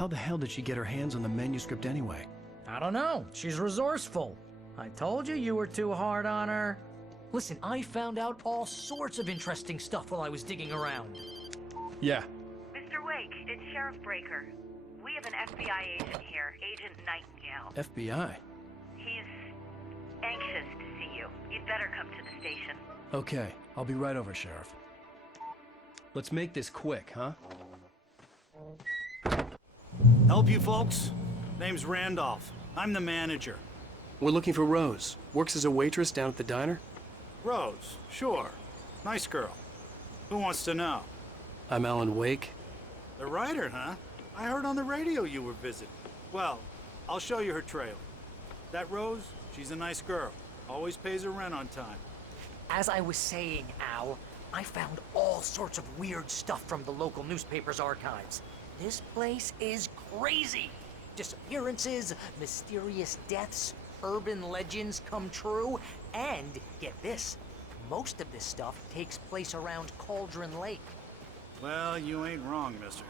How the hell did she get her hands on the manuscript anyway? I don't know. She's resourceful. I told you you were too hard on her. Listen, I found out all sorts of interesting stuff while I was digging around. Yeah. Mr. Wake, it's Sheriff Breaker. We have an FBI agent here, Agent Nightingale. FBI? He's anxious to see you. You'd better come to the station. Okay, I'll be right over, Sheriff. Let's make this quick, huh? Help you folks? Name's Randolph. I'm the manager. We're looking for Rose. Works as a waitress down at the diner. Rose, sure. Nice girl. Who wants to know? I'm Alan Wake. The writer, huh? I heard on the radio you were visiting. Well, I'll show you her trailer. That Rose, she's a nice girl. Always pays her rent on time. As I was saying, Al, I found all sorts of weird stuff from the local newspaper's archives. This place is crazy. Disappearances, mysterious deaths, urban legends come true, and get this, most of this stuff takes place around Cauldron Lake. Well, you ain't wrong, mister.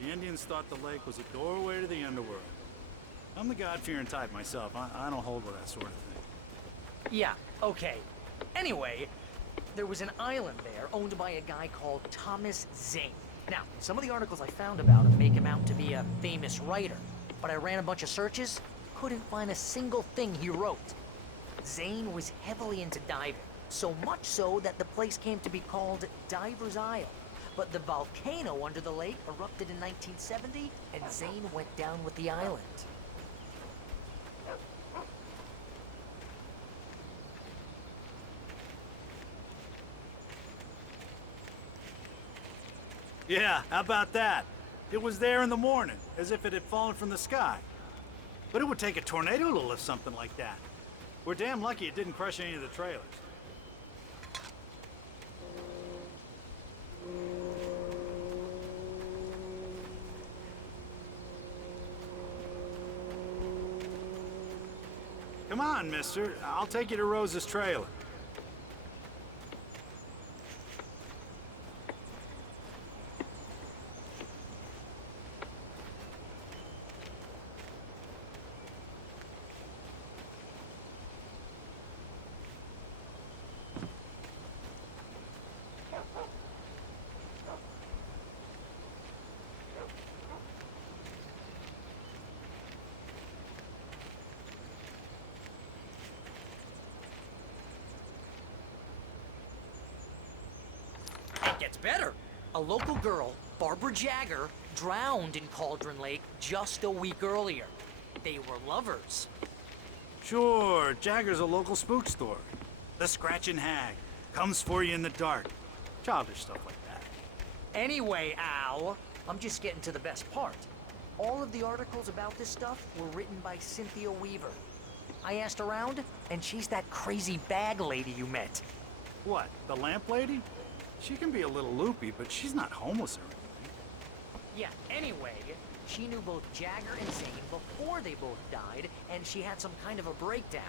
The Indians thought the lake was a doorway to the underworld. I'm the God-fearing type myself. I don't hold with that sort of thing. Yeah, okay. Anyway, there was an island there owned by a guy called Thomas Zane. Now, some of the articles I found about him make him out to be a famous writer, but I ran a bunch of searches, couldn't find a single thing he wrote. Zane was heavily into diving, so much so that the place came to be called Diver's Isle. But the volcano under the lake erupted in 1970, and Zane went down with the island. Yeah, how about that? It was there in the morning, as if it had fallen from the sky. But it would take a tornado to lift something like that. We're damn lucky it didn't crush any of the trailers. Come on, mister. I'll take you to Rose's trailer. It gets better. A local girl, Barbara Jagger, drowned in Cauldron Lake just a week earlier. They were lovers. Sure, Jagger's a local spook store. The Scratching Hag. Comes for you in the dark. Childish stuff like that. Anyway, Al, I'm just getting to the best part. All of the articles about this stuff were written by Cynthia Weaver. I asked around, and she's that crazy bag lady you met. What, the lamp lady? She can be a little loopy, but she's not homeless or anything. Yeah, anyway, she knew both Jagger and Zane before they both died, and she had some kind of a breakdown.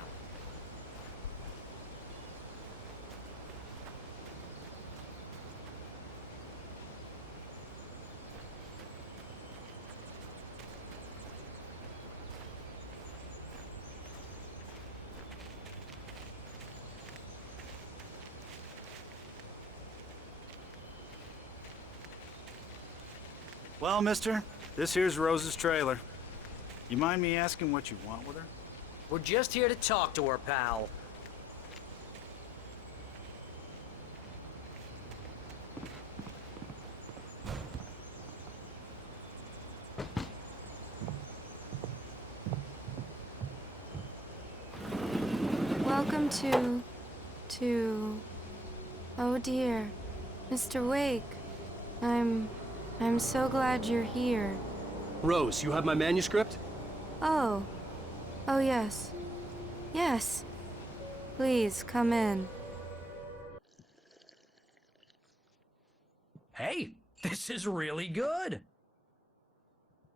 Well, mister, this here's Rose's trailer. You mind me asking what you want with her? We're just here to talk to her, pal. Welcome to... Oh dear, Mr. Wake. I'm so glad you're here. Rose, you have my manuscript? Oh. Oh, yes. Yes. Please, come in. Hey, this is really good.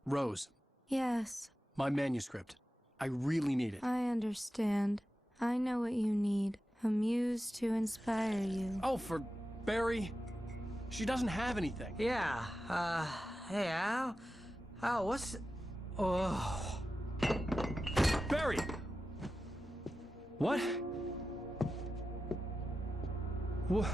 Rose, Yes, my manuscript. I really need it. I understand. I know what you need. A muse to inspire you. Oh, for Barry? She doesn't have anything. Yeah, hey, Al. Ow, what's... Oh... Barry! What? What?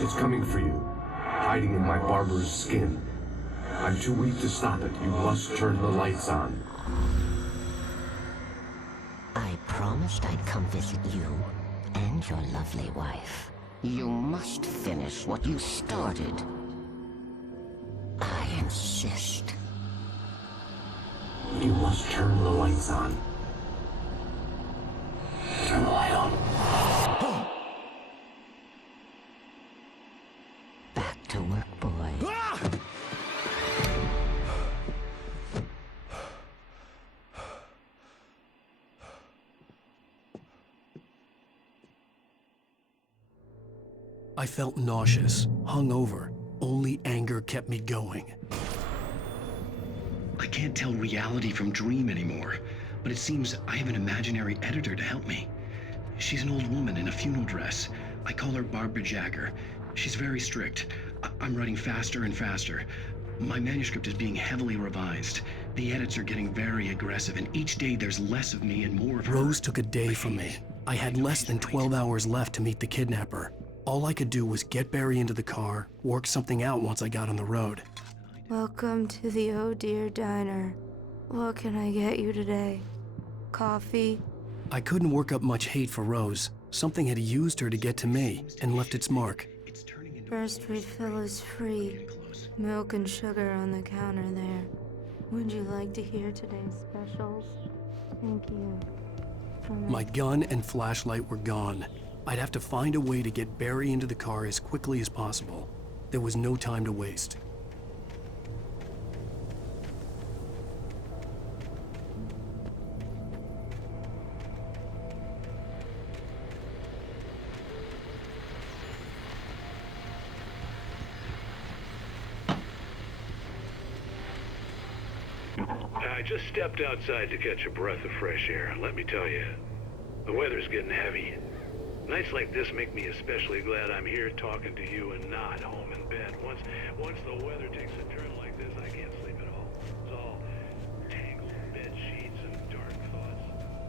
It's coming for you, hiding in my barber's skin. I'm too weak to stop it. You must turn the lights on. I promised I'd come visit you and your lovely wife. You must finish what you started. I insist. You must turn the lights on. Turn the light on. Back to work, boy. I felt nauseous, hungover. Only anger kept me going. I can't tell reality from dream anymore, but it seems I have an imaginary editor to help me. She's an old woman in a funeral dress. I call her Barbara Jagger. She's very strict. I'm writing faster and faster. My manuscript is being heavily revised. The edits are getting very aggressive, and each day there's less of me and more of her. Rose took a day from me. I had less than 12 hours left to meet the kidnapper. All I could do was get Barry into the car, work something out once I got on the road. Welcome to the Oh Dear Diner. What can I get you today? Coffee? I couldn't work up much hate for Rose. Something had used her to get to me and left its mark. First refill is free. Milk and sugar on the counter there. Would you like to hear today's specials? Thank you. My gun and flashlight were gone. I'd have to find a way to get Barry into the car as quickly as possible. There was no time to waste. I just stepped outside to catch a breath of fresh air, and let me tell you, the weather's getting heavy. Nights like this make me especially glad I'm here talking to you and not home in bed. Once the weather takes a turn like this, I can't sleep at all. It's all tangled bed sheets and dark thoughts.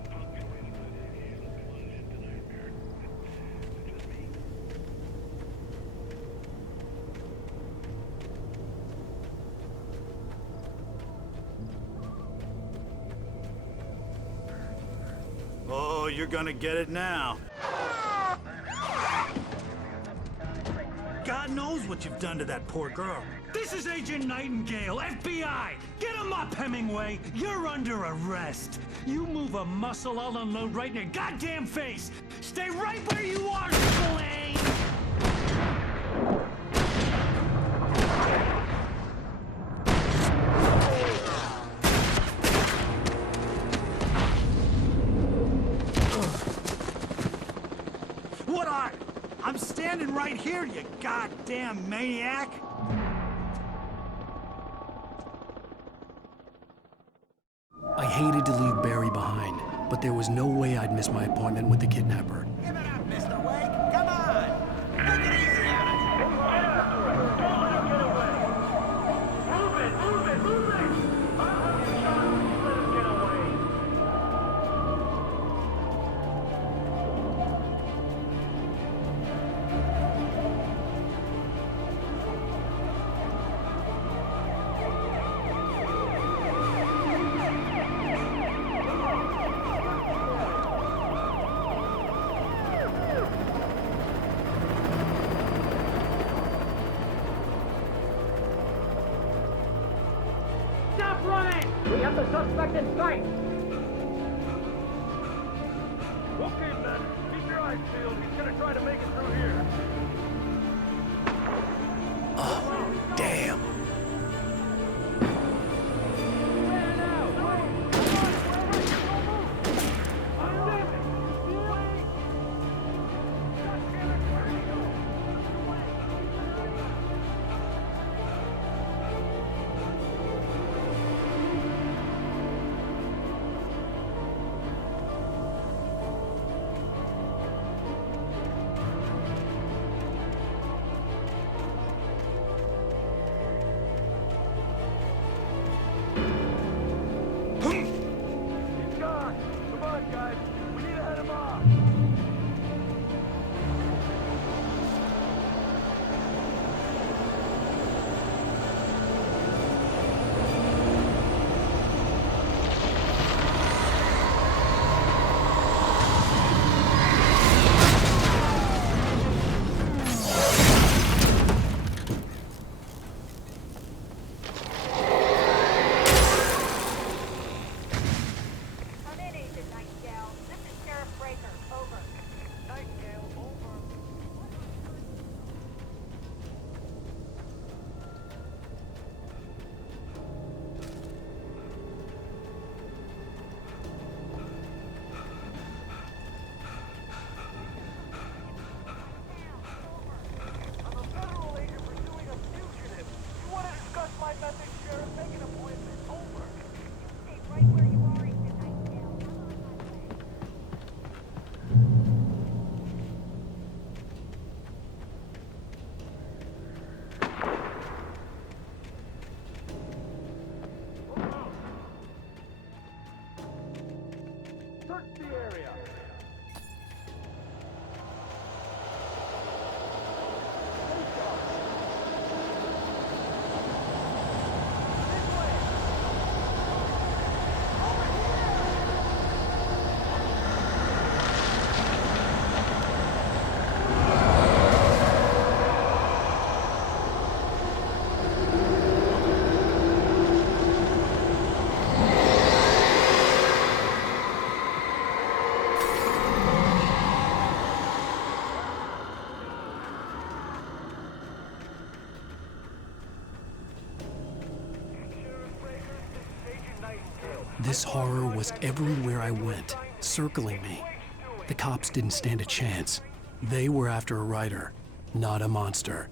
Punctuated by the occasional plunge into nightmare. It's just me. Oh, you're gonna get it now. God knows what you've done to that poor girl. This is Agent Nightingale, FBI! Get him up, Hemingway! You're under arrest! You move a muscle, I'll unload right in your goddamn face! Stay right where you are, Slane! What are? I'm standing right here, you goddamn maniac! I hated to leave Barry behind, but there was no way I'd miss my appointment with the kidnapper. Give it up, Mr. Wake! Come on! Take it easy on us! Don't let him get away! Move it! Move it! Move it! I'll have you shot if you let him get away! Stop running! We have the suspect in sight! Okay, men, keep your eyes peeled. He's gonna try to make it through here. Oh, damn. This horror was everywhere I went, circling me. The cops didn't stand a chance. They were after a writer, not a monster.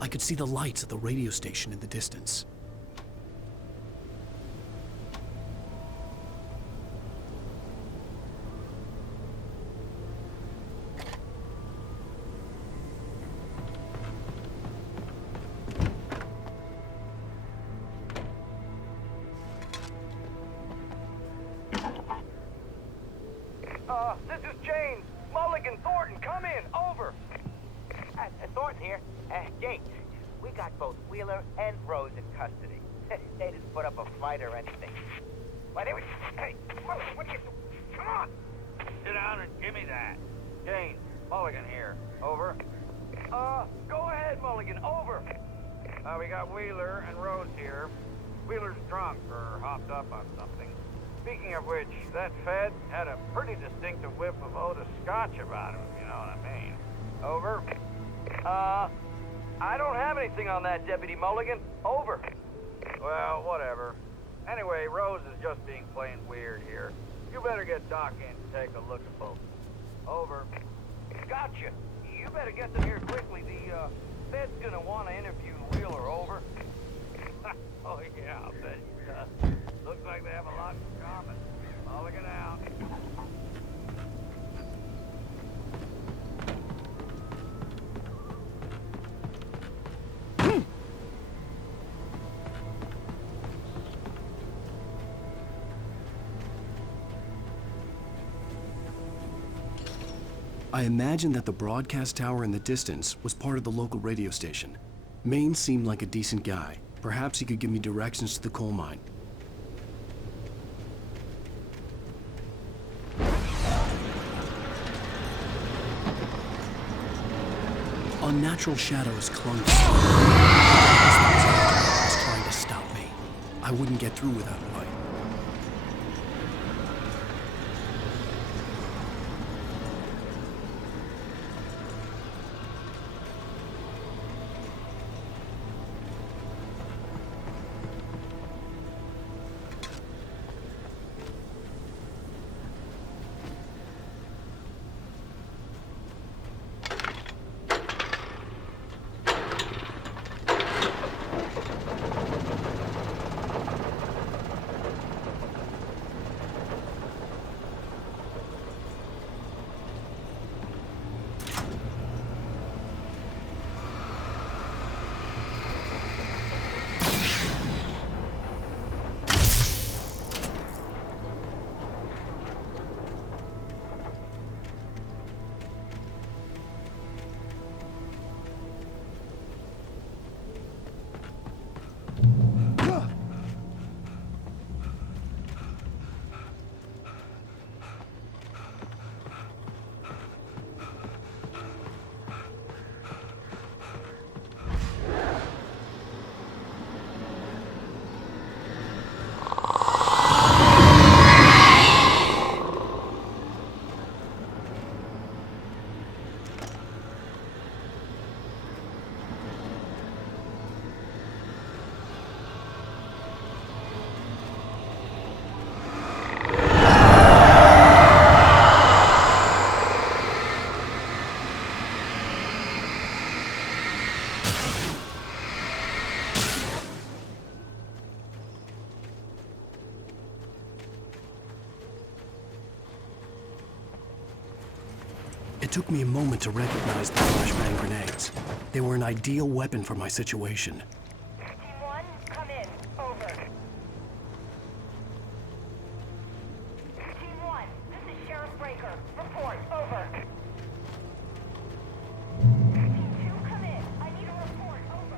I could see the lights of the radio station in the distance. This is James. Mulligan, Thornton, come in. Over. Thornton here. James, we got both Wheeler and Rose in custody. They didn't put up a fight or anything. Why, they were... Hey, what you... Come on! Sit down and give me that. James, Mulligan here. Over. Go ahead, Mulligan. Over. We got Wheeler and Rose here. Wheeler's drunk or hopped up on something. Speaking of which, that Fed had a pretty distinctive whiff of Otis Scotch about him, if you know what I mean. Over. I don't have anything on that, Deputy Mulligan. Over. Well, whatever. Anyway, Rose is just being plain weird here. You better get Doc in to take a look at both. Over. Gotcha. You better get them here quickly. The Fed's gonna want to interview Wheeler. Over. Oh, yeah, I'll bet he does. Looks like they have a lot in common. Mulligan out. I imagined that the broadcast tower in the distance was part of the local radio station. Maine seemed like a decent guy. Perhaps he could give me directions to the coal mine. Unnatural shadows clung to me. Was trying to stop me. I wouldn't get through without a light. It took me a moment to recognize the flashbang grenades. They were an ideal weapon for my situation. Team 1, come in. Over. Team 1, this is Sheriff Breaker. Report. Over. Team 2, come in. I need a report. Over.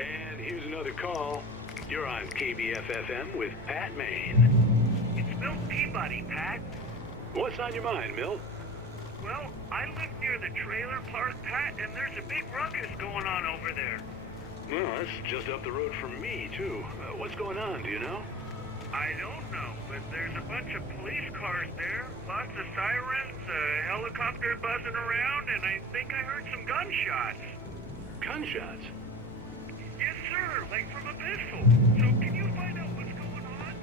And here's another call. You're on KBF-FM with Pat Maine. It's Milt Peabody, Pat. What's on your mind, Milt? Well, I live near the trailer park, Pat, and there's a big ruckus going on over there. Well, that's just up the road from me, too. What's going on, do you know? I don't know, but there's a bunch of police cars there, lots of sirens, a helicopter buzzing around, and I think I heard some gunshots. Gunshots? Yes, sir, like from a pistol. So can you find out what's going on?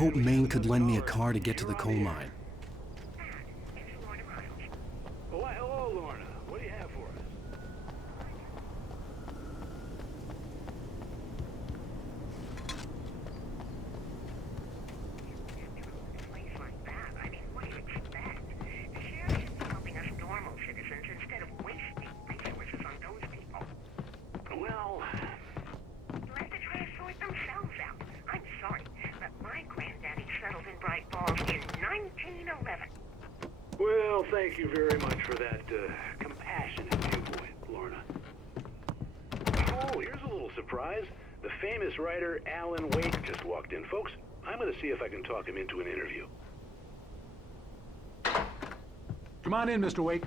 hoped Maine could lend me a car to get to the coal mine. Well, hello, Lorna. What do you have for us? Well, let the trash sort themselves out. I'm sorry, but my granddaddy settled in Bright Falls in 1911. well, thank you very much for that compassionate viewpoint, Lorna. Oh, here's a little surprise. The famous writer Alan Wake just walked in. Folks, I'm going to see if I can talk him into an interview. Come on in, Mr. Wake.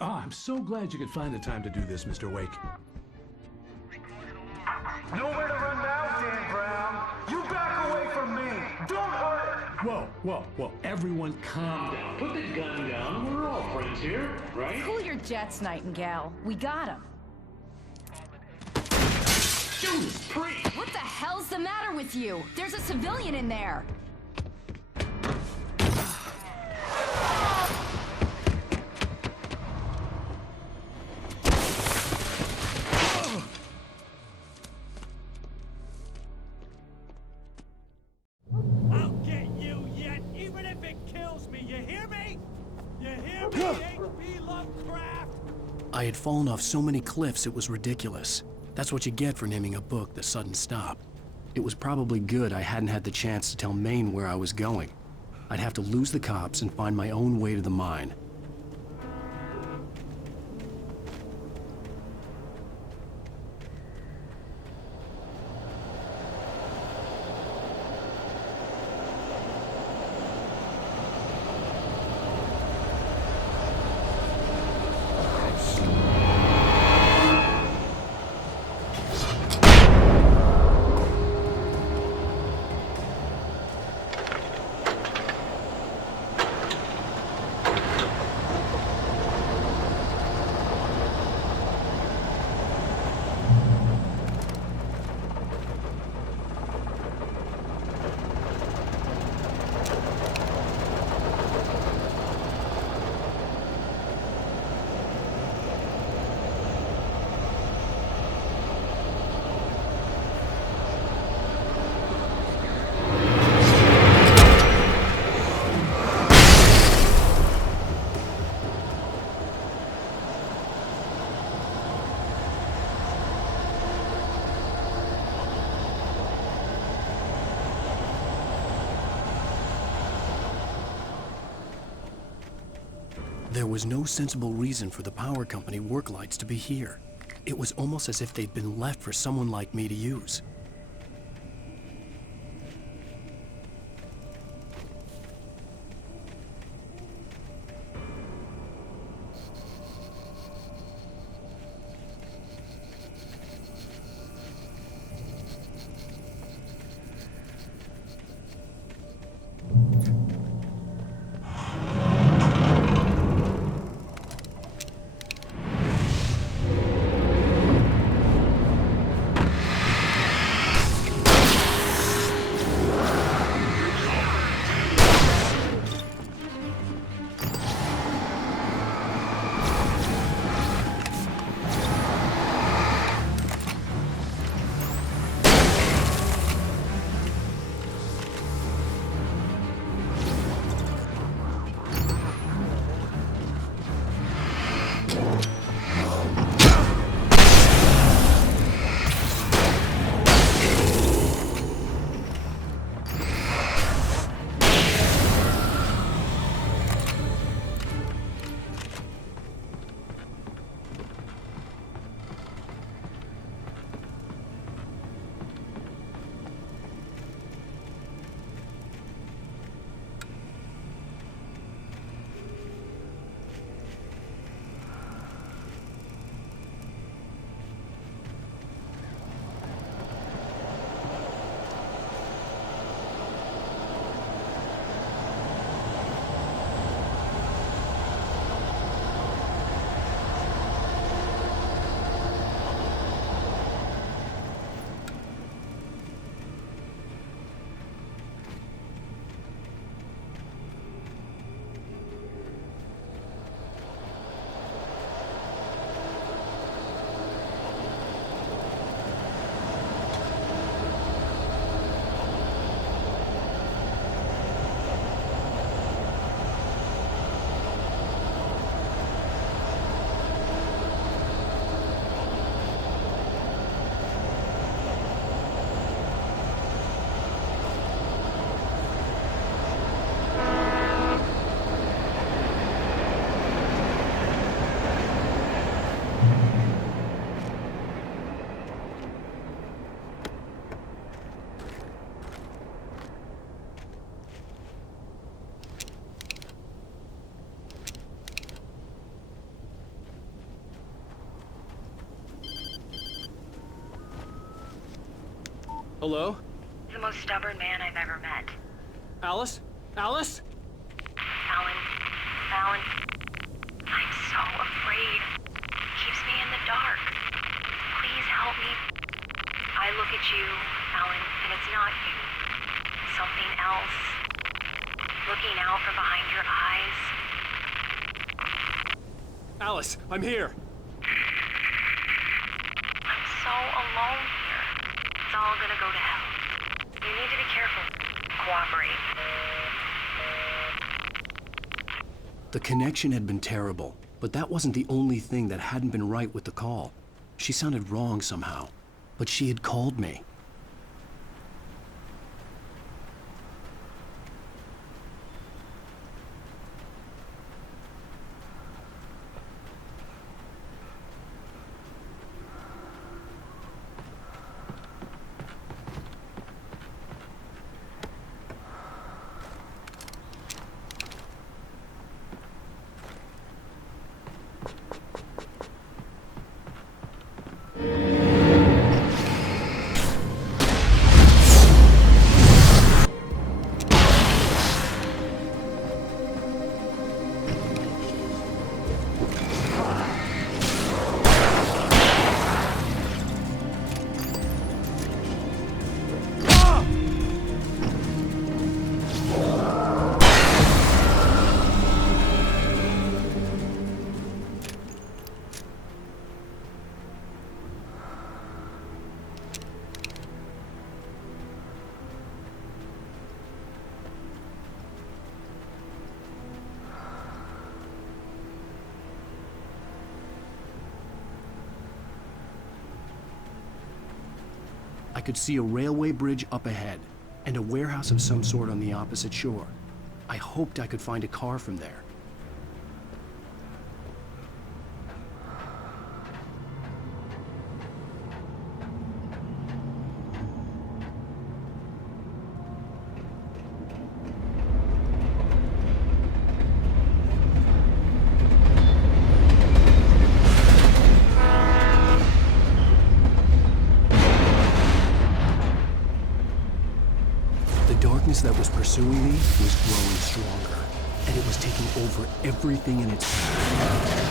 Oh, I'm so glad you could find the time to do this, Mr. Wake. Nowhere to run now, Dan Brown. You back away from me. Don't hurt. Whoa. Everyone calm down. Put the gun down. We're all friends here, right? Cool your jets, Nightingale. We got him. Judas Priest! What the hell's the matter with you? There's a civilian in there. I'll get you yet, even if it kills me. You hear me? You hear me, H.P. Lovecraft? I had fallen off so many cliffs it was ridiculous. That's what you get for naming a book The Sudden Stop. It was probably good I hadn't had the chance to tell Maine where I was going. I'd have to lose the cops and find my own way to the mine. There was no sensible reason for the power company work lights to be here. It was almost as if they'd been left for someone like me to use. Hello? The most stubborn man I've ever met. Alice? Alice? Alan, I'm so afraid. Keeps me in the dark. Please help me. I look at you, Alan, and it's not you. Something else. Looking out from behind your eyes. Alice, I'm here. I'm so alone here. It's all gonna go to hell. You need to be careful. Cooperate. The connection had been terrible, but that wasn't the only thing that hadn't been right with the call. She sounded wrong somehow, but she had called me. I could see a railway bridge up ahead, and a warehouse of some sort on the opposite shore. I hoped I could find a car from there. That was pursuing me was growing stronger, and it was taking over everything in its path.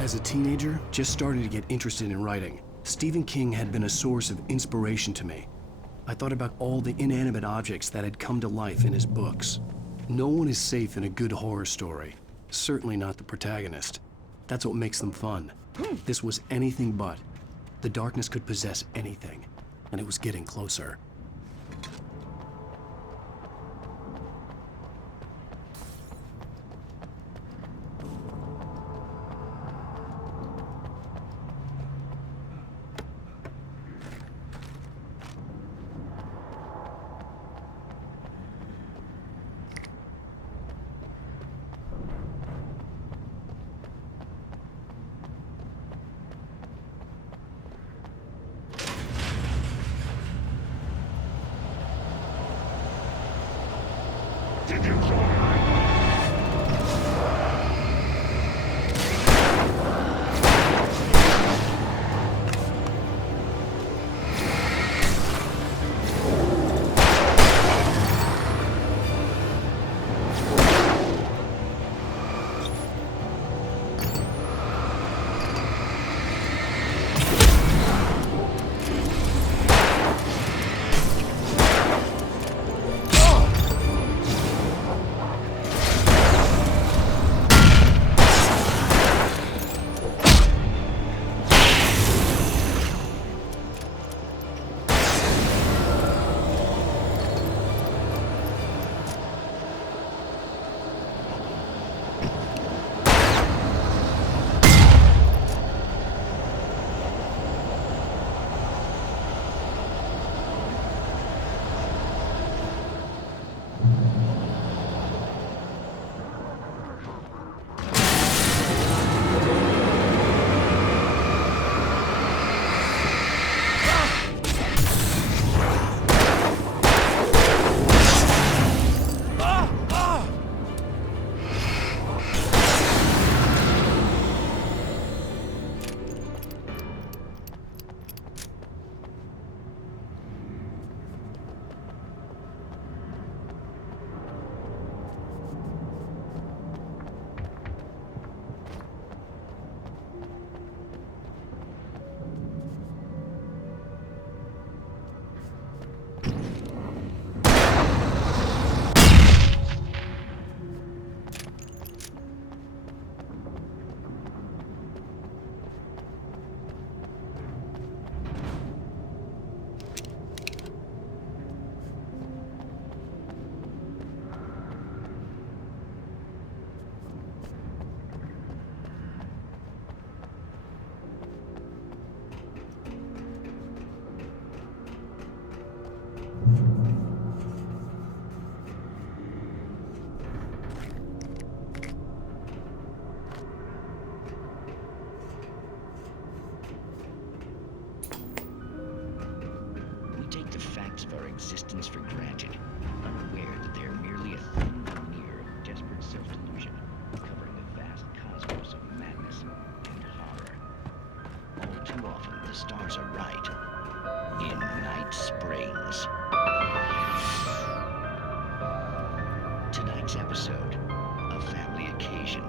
As a teenager, just starting to get interested in writing, Stephen King had been a source of inspiration to me. I thought about all the inanimate objects that had come to life in his books. No one is safe in a good horror story. Certainly not the protagonist. That's what makes them fun. This was anything but. The darkness could possess anything, and it was getting closer. Did you call 911? takes our existence for granted, unaware that they are merely a thin veneer of desperate self-delusion, covering the vast cosmos of madness and horror. All too often, the stars are right. In Night Springs. Tonight's episode, a family occasion.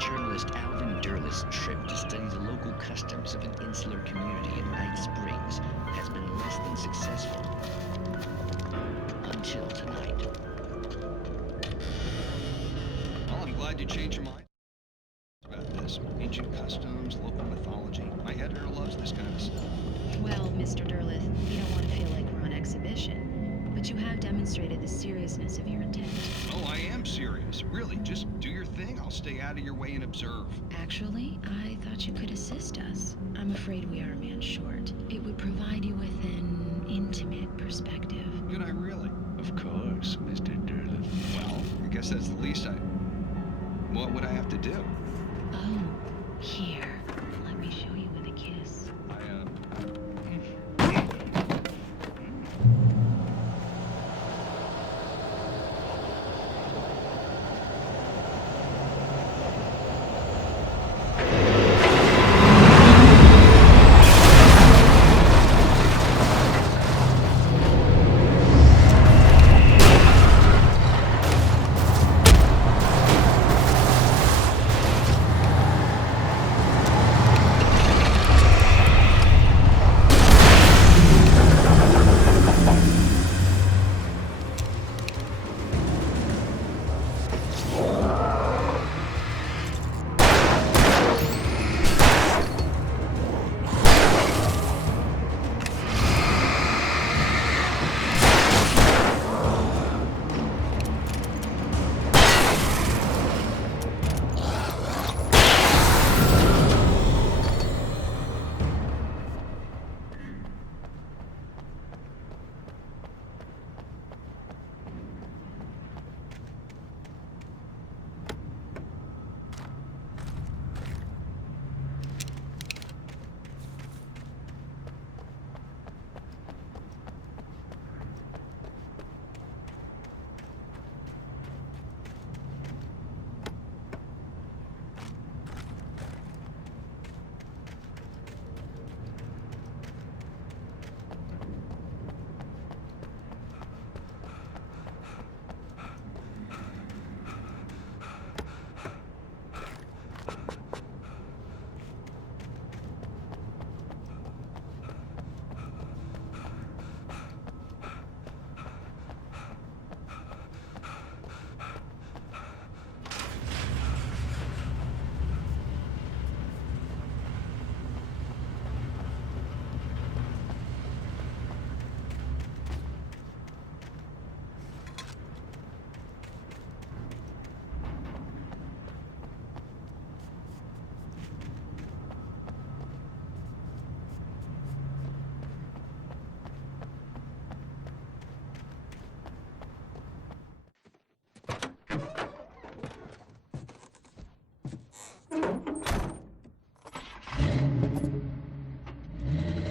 Journalist Alvin Derlis' trip to study the local customs of an insular community in Night Springs has been less than successful. Until tonight. Well, I'm glad you changed your mind about this. Ancient customs, local mythology. My editor loves this kind of stuff. Well, Mr. Derlith, we don't want to feel like we're on exhibition, but you have demonstrated the seriousness of your intent. Oh, I am serious. Really, just do your thing. I'll stay out of your way and observe. Actually, I thought you could assist us. I'm afraid we are a man short. It would provide you with an intimate perspective. Could I really? Of course, Mr. Derlith. Well, I guess that's the least I... What would I have to do? Oh, here. Let me show you with a kiss.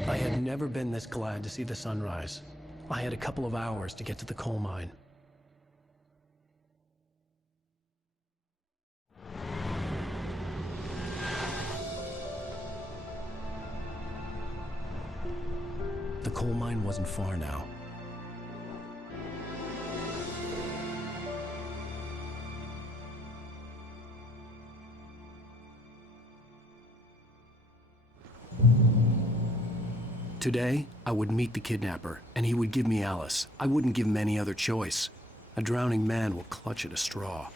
I had never been this glad to see the sunrise. I had a couple of hours to get to the coal mine. The coal mine wasn't far now. Today, I would meet the kidnapper, and he would give me Alice. I wouldn't give him any other choice. A drowning man will clutch at a straw.